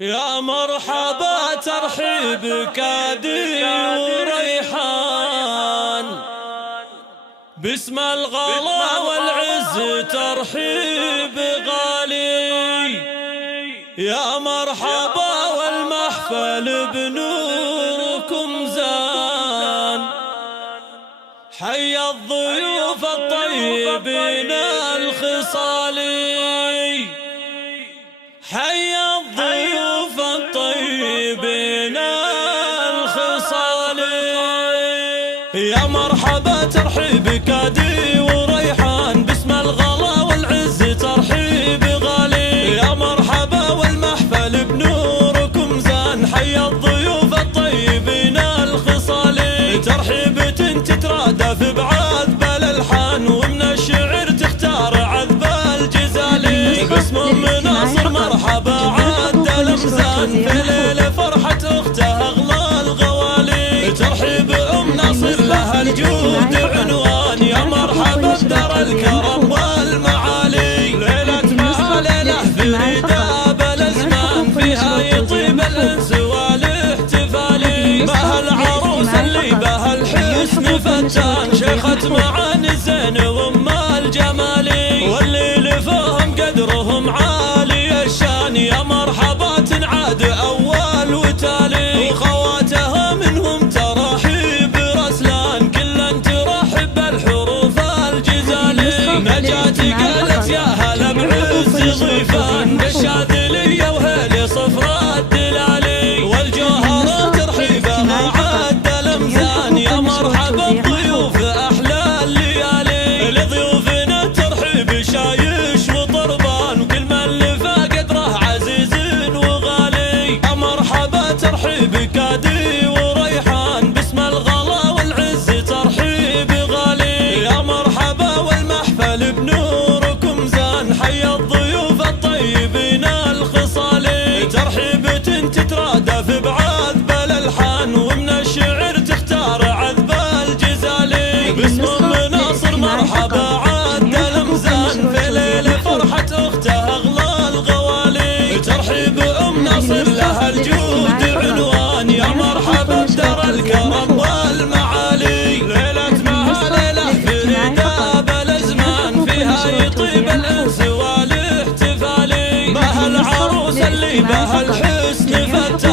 يا مرحبا ترحيب كادي وريحان، باسم الغلا والعز ترحيب غالي. يا مرحبا والمحفل بنوركم زان، حي الضيوف الطيبين الخصالي، حي الضيوف الطيبين الخصالي. يا مرحبا ترحيب كادي وريحان، باسم الغلا والعز ترحيب غالي. يا مرحبا والمحفل بنوركم زان، حي الضيوف الطيبين الخصالي. ترحيبة تترادف بعذب الالحان، ومن الشعر تختار عذب الجزالي. باسم مناصر مرحبا عد الامزان، في ليله فرحه اخته اغلى الغوالي. ترحيب ام ناصر لها الجود عنوان، يا مرحبا بدار الكرم والمعالي. ليله ما ليله فريده بالازمان، فيها يطيب الانس والاحتفالي. ما العروس اللي بها الحسن فتان، شيخة معاني الزين وام الجمالي. واللي لفهم قدرهم عالي الشان، يا مرحبا تنعاد اول وتالي. وخواتها منهم ترحيب رسلان، كلا ترحب بالحروف الجزالي. نجاتي قالت يا هلا بعز ضيفان، بالشاذلية وهيلي صفرا الدلالي. والجوهر ترحيبها عد الامزان، يا مرحبا بضيوف احلى الليالي. لضيوفنا ترحيب شايش وطربان، وكل من لفى قدره عزيز وغالي. يا مرحبا ترحيب كادي وريحان، باسم الغلا والعز ترحيب غالي. يا مرحبا والمحفل بنوركم زان، حي الضيوف الطيبين الخصالي. ترحيبة تترادف بعذب الالحان، ومن الشعر تختار عذب الجزالي. باسم مناصر مرحبا عد الامزان، في ليله فرحه اخته اغلى الغوالي. ترحيب ام ناصر لها الجود عنوان، يا مرحبا بدار الكرم والمعالي. ليله ما ليله فريده بالازمان، فيها يطيب الانس والاحتفالي. ما العروس اللي بها الحسن فتان،